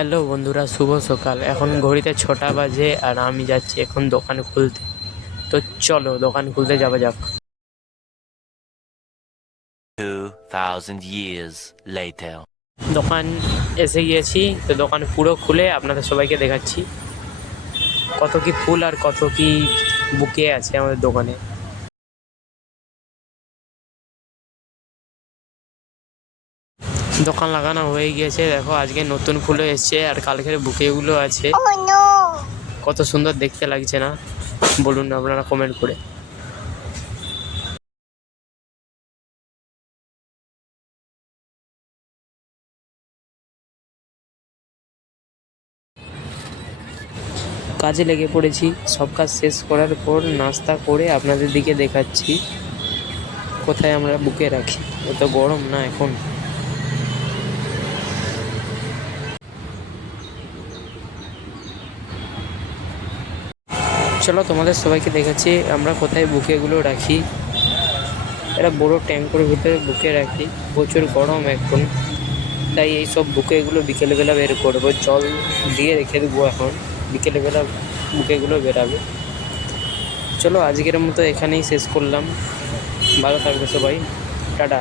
Hello বন্ধুরা, শুভ সকাল। এখন ঘড়িতে 6টা বাজে আর আমি যাচ্ছি এখন দোকান খুলতে। তো চলো দোকান খুলতে যাওয়া যাক। 2,000 years later. দোকান এসে গিয়েছি, তো দোকান পুরো খুলে আপনাদের সবাইকে দেখাচ্ছি কত কি ফুল আর কত কি বুকে আছে আমাদের দোকানে। দোকান লাগানো হয়ে গিয়েছে, দেখো আজকে নতুন ফুলও এসছে আর কালকের বুকেগুলো আছে। কত সুন্দর দেখতে লাগছে না বলুন আপনারা কমেন্ট করে। কাজে লেগে পড়েছি, সব কাজ শেষ করার পর নাস্তা করে আপনাদের দিকে দেখাচ্ছি কোথায় আমরা বুকে রাখি। এত গরম না এখন। চলো তোমাদের সবাইকে দেখাচ্ছি আমরা কোথায় বুকেগুলো রাখি। এটা বড় ট্যাঙ্কের ভিতরে বুকে রাখি, প্রচুর গরম এখন, তাই এই সব বুকেগুলো বিকেলবেলা বের করবো, জল দিয়ে রেখে দেবো। এখন বিকেলবেলা বুকেগুলো বেরাবে। চলো আজকের মতো এখানেই শেষ করলাম। ভালো থাকবে সবাই, টাটা।